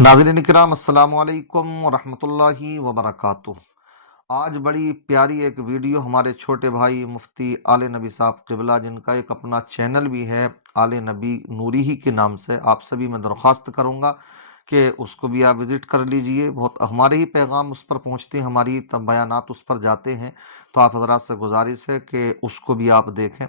नाज़रीन इकराम अस्सलामु अलैकुम वरहमतुल्लाहि वबरकातुह। आज बड़ी प्यारी एक वीडियो हमारे छोटे भाई मुफ्ती आले नबी साहब क़िबला, जिनका एक अपना चैनल भी है आले नबी नूरी ही के नाम से, आप सभी मैं दरख्वास्त करूँगा कि उसको भी आप विज़िट कर लीजिए। बहुत हमारे ही पैगाम उस पर पहुँचते हैं, हमारी तब बयानात उस पर जाते हैं, तो आप हज़रात से गुजारिश है कि उसको भी आप देखें।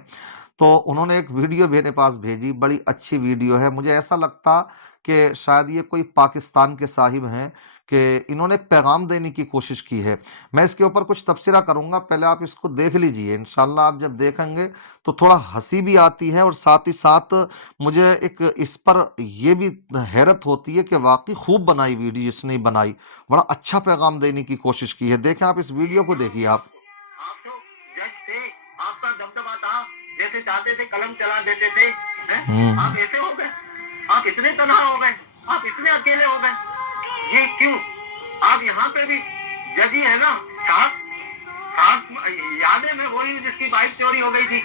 तो उन्होंने एक वीडियो मेरे पास भेजी, बड़ी अच्छी वीडियो है। मुझे ऐसा लगता कि शायद ये कोई पाकिस्तान के साहिब हैं कि इन्होंने एक पैगाम देने की कोशिश की है। मैं इसके ऊपर कुछ तबसरा करूँगा, पहले आप इसको देख लीजिए। इंशाल्लाह आप जब देखेंगे तो थोड़ा हंसी भी आती है और साथ ही साथ मुझे एक इस पर यह भी हैरत होती है कि वाकई खूब बनाई वीडियो इसने बनाई, बड़ा अच्छा पैगाम देने की कोशिश की है। देखें आप इस वीडियो को, देखिए आप। तो जज थे, आपका दबदबा था, जैसे चाहते थे कलम चला देते थे, हैं? आप ऐसे हो गए, आप इतने तनहा हो गए, आप इतने अकेले हो गए। ये क्यों? आप यहाँ पे भी जज ही है ना साहब। साहब याद है, मैं वही जिसकी बाइक चोरी हो गई थी,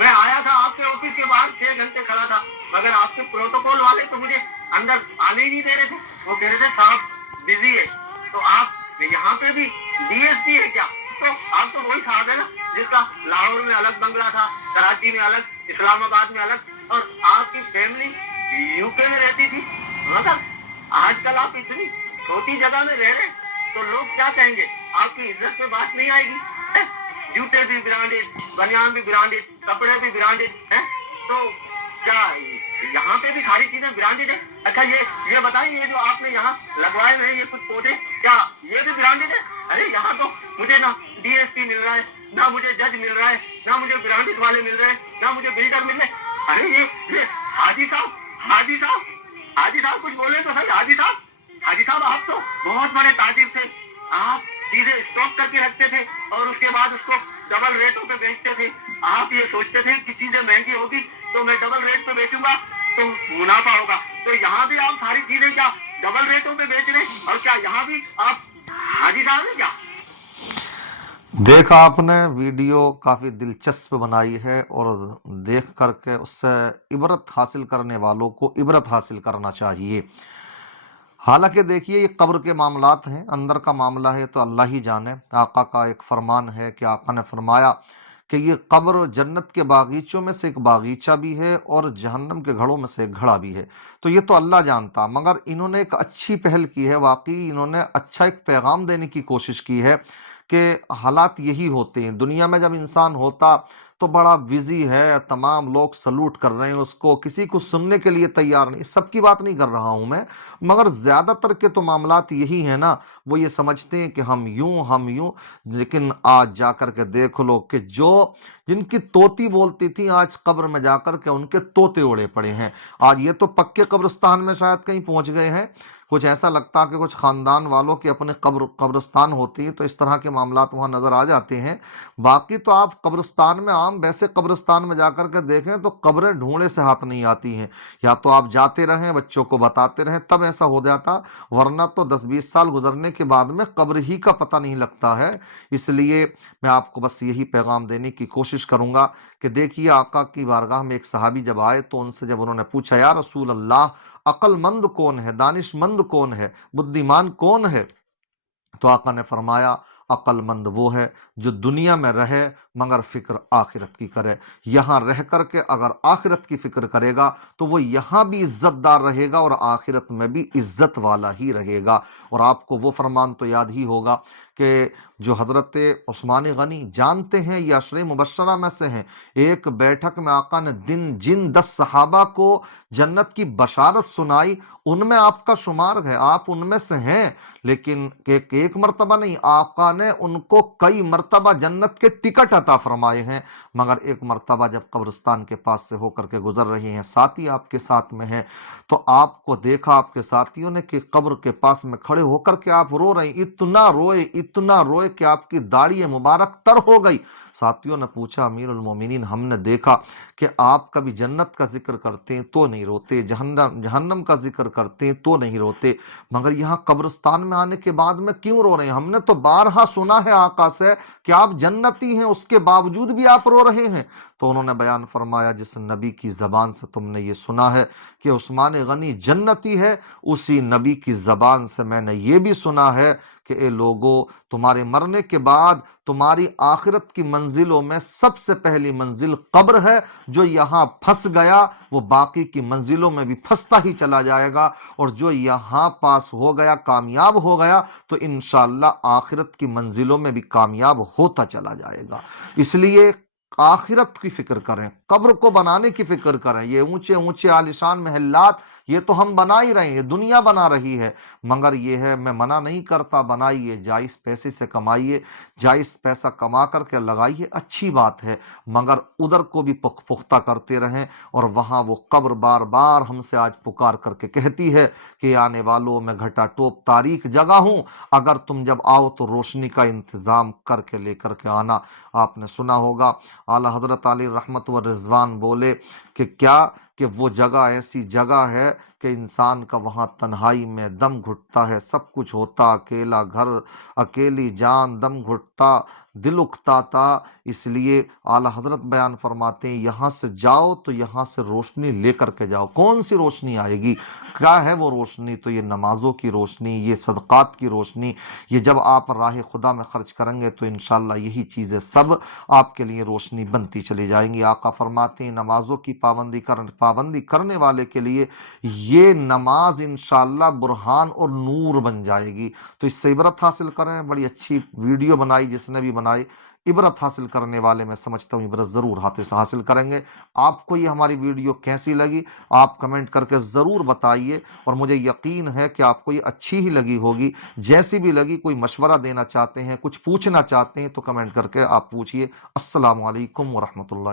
मैं आया था आपके ऑफिस के बाहर 6 घंटे खड़ा था, मगर आपके प्रोटोकॉल वाले तो मुझे अंदर आने ही नहीं दे रहे थे। वो कह रहे थे साहब बिजी है। तो आप यहाँ पे भी डीएसपी है क्या? तो आप तो वही साहब है ना जिसका लाहौर में अलग बंगला था, कराची में अलग, इस्लामाबाद में अलग, और आपकी फैमिली यूके में रहती थी। मतलब आजकल आप इतनी छोटी जगह में रह रहे, तो लोग क्या कहेंगे? आपकी इज्जत पे बात नहीं आएगी। जूते भी ब्रांडेड, बनियान भी ब्रांडेड, कपड़े भी ब्रांडेड हैं। तो क्या यहाँ पे भी सारी चीजें ब्रांडेड है? अच्छा ये बताइए, ये जो आपने यहाँ लगवाए हुए ये कुछ पौधे, क्या ये भी ब्रांडेड है? अरे यहाँ तो मुझे ना डीएसपी मिल रहा है, ना मुझे जज मिल रहा है, ना मुझे ब्रांडेड वाले मिल रहे हैं, ना मुझे बिल्डर मिल रहे हैं। अरे ये हाजी साहब, हाजी साहब, हाजी साहब कुछ बोले तो सही। हाजी साहब, हाजी साहब आप तो बहुत बड़े ताजिर थे। आप चीजें स्टॉक करके रखते थे और उसके बाद उसको डबल रेटों पे बेचते थे। आप ये सोचते थे कि चीजें महंगी होगी तो मैं डबल रेट पे बेचूंगा तो मुनाफा होगा। तो यहाँ भी आप सारी चीजें क्या डबल रेटों पे बेच रहे हैं? और क्या यहाँ भी आप हाजी साहब हैं क्या? देखा आपने, वीडियो काफ़ी दिलचस्प बनाई है और देख करके उससे इबरत हासिल करने वालों को इबरत हासिल करना चाहिए। हालांकि देखिए, ये कब्र के मामलात हैं, अंदर का मामला है तो अल्लाह ही जाने। आका का एक फरमान है कि आका ने फरमाया कि ये कब्र जन्नत के बागीचों में से एक बागीचा भी है और जहन्नम के घड़ों में से एक घड़ा भी है। तो ये तो अल्लाह जानता, मगर इन्होंने एक अच्छी पहल की है। वाकई इन्होंने अच्छा एक पैगाम देने की कोशिश की है कि हालात यही होते हैं दुनिया में। जब इंसान होता तो बड़ा बिजी है, तमाम लोग सलूट कर रहे हैं उसको, किसी को सुनने के लिए तैयार नहीं। सबकी बात नहीं कर रहा हूं मैं, मगर ज्यादातर के तो मामलात यही है ना। वो ये समझते हैं कि हम यूं। लेकिन आज जाकर के देख लो कि जो जिनकी तोती बोलती थी, आज कब्र में जाकर के उनके तोते उड़े पड़े हैं। आज ये तो पक्के कब्रिस्तान में शायद कहीं पहुंच गए हैं। कुछ ऐसा लगता कि कुछ खानदान वालों की अपने कब्रिस्तान होती है, तो इस तरह के मामलात वहां नजर आ जाते हैं। बाकी तो आप कब्रिस्तान में आम वैसे कब्रिस्तान में जाकर के देखें तो कब्रें ढूंढे से हाथ नहीं आती हैं। या तो आप जाते रहें, बच्चों को बताते रहें, तब ऐसा हो जाता, वरना तो 10-20 साल गुजरने के बाद में कब्र ही का पता नहीं लगता है। इसलिए मैं आपको बस यही पैगाम देने की कोशिश करूंगा कि देखिए, आका की बारगाह में एक सहाबी जब आए तो उनसे जब उन्होंने पूछा, या रसूल अल्लाह, अक्लमंद कौन है, दानिशमंद कौन है, बुद्धिमान कौन है? तो आका ने फरमाया, अक्लमंद वो है जो दुनिया में रहे मगर फिक्र आखिरत की करे। यहां रह करके अगर आखिरत की फिक्र करेगा तो वो यहां भी इज्जतदार रहेगा और आखिरत में भी इज्जत वाला ही रहेगा। और आपको वो फरमान तो याद ही होगा कि जो हजरत उस्मान गनी जानते हैं, ये अशरे मुबशरा में से हैं। एक बैठक में आका ने जिन 10 सहाबा को जन्नत की बशारत सुनाई, उनमें आपका शुमार है, आप उनमें से हैं। लेकिन एक मर्तबा नहीं, आका ने उनको कई मर्तबा जन्नत के टिकट अता फरमाए हैं। मगर एक मर्तबा जब कब्रिस्तान के पास से होकर के गुजर रहे हैं, साथी आपके साथ में है, तो आपको देखा आपके साथियों ने कि कब्र के पास में खड़े होकर के आप रो रहे हैं। इतना रोए कि आपकी दाढ़ी मुबारक तर हो गई। साथियों ने पूछा, अमीरुल मोमिनीन, हमने देखा कि आप कभी जन्नत का जिक्र करते हैं तो नहीं रोते, जहन्नम का जिक्र करते हैं तो नहीं रोते, मगर यहाँ कब्रिस्तान में आने के बाद में क्यों रो रहे हैं? हमने तो बारहा सुना है आका से कि आप जन्नती हैं, उसके बावजूद भी आप रो रहे हैं। تو انہوں نے بیان فرمایا جس نبی کی زبان سے تم نے یہ سنا ہے کہ عثمان غنی جنتی ہے، اسی نبی کی زبان سے میں نے یہ بھی سنا ہے کہ اے لوگو، تمہارے مرنے کے بعد تمہاری آخرت کی منزلوں میں سب سے پہلی منزل قبر ہے، جو یہاں پھنس گیا وہ باقی کی منزلوں میں بھی پھنستا ہی چلا جائے گا، اور جو یہاں پاس ہو گیا، کامیاب ہو گیا، تو انشاءاللہ آخرت کی منزلوں میں بھی کامیاب ہوتا چلا جائے گا۔ اس لیے آخرت کی فکر کریں، قبر کو بنانے کی فکر کریں۔ یہ اونچے اونچے عالیشان محلات یہ تو ہم بنا ہی رہے ہیں، یہ دنیا بنا رہی ہے، مگر یہ ہے میں منع نہیں کرتا، بنائیے، جائز پیسے سے کمائیے، جائز پیسہ کما کر کے لگائیے، اچھی بات ہے، مگر ادھر کو بھی پختہ کرتے رہیں۔ اور وہاں وہ قبر بار بار ہم سے آج پکار کر کے کہتی ہے کہ آنے والوں میں گھٹا ٹوپ تاریک جگہ ہوں، اگر تم جب آؤ تو روشنی کا انتظام کر کے لے کر کے آنا۔ آپ نے سنا ہوگا اعلیٰ حضرت علی رحمت و رضوان بولے کہ کیا کہ وہ جگہ ایسی جگہ ہے کہ انسان کا وہاں تنہائی میں دم گھٹتا ہے، سب کچھ ہوتا، اکیلا گھر، اکیلی جان، دم گھٹتا، دل اکتاتا۔ اس لیے اعلیٰ حضرت بیان فرماتے ہیں یہاں سے جاؤ تو یہاں سے روشنی لے کر کے جاؤ۔ کون سی روشنی آئے گی؟ کیا ہے وہ روشنی؟ تو یہ نمازوں کی روشنی، یہ صدقات کی روشنی، یہ جب آپ راہ خدا میں خرچ کریں گے تو انشاءاللہ یہی چیزیں سب آپ کے لیے روشنی بنتی چلی جائیں گی۔ آقا فرماتے ہیں نمازوں کی پابندی کرنے والے کے لیے یہ نماز انشاءاللہ برہان اور نور بن جائے گی۔ تو اس سے عبرت حاصل کریں۔ بڑی اچھی ویڈیو بنائی جس نے بھی بنائی، عبرت حاصل کرنے والے میں سمجھتا ہوں عبرت ضرور حاصل کریں گے۔ آپ کو یہ ہماری ویڈیو کیسی لگی آپ کمنٹ کر کے ضرور بتائیے، اور مجھے یقین ہے کہ آپ کو یہ اچھی ہی لگی ہوگی۔ جیسی بھی لگی، کوئی مشورہ دینا چاہتے ہیں، کچھ پوچھنا چاہتے ہیں تو کمنٹ کر کے آپ پوچھیے۔ السلام علیکم ورحمۃ اللہ۔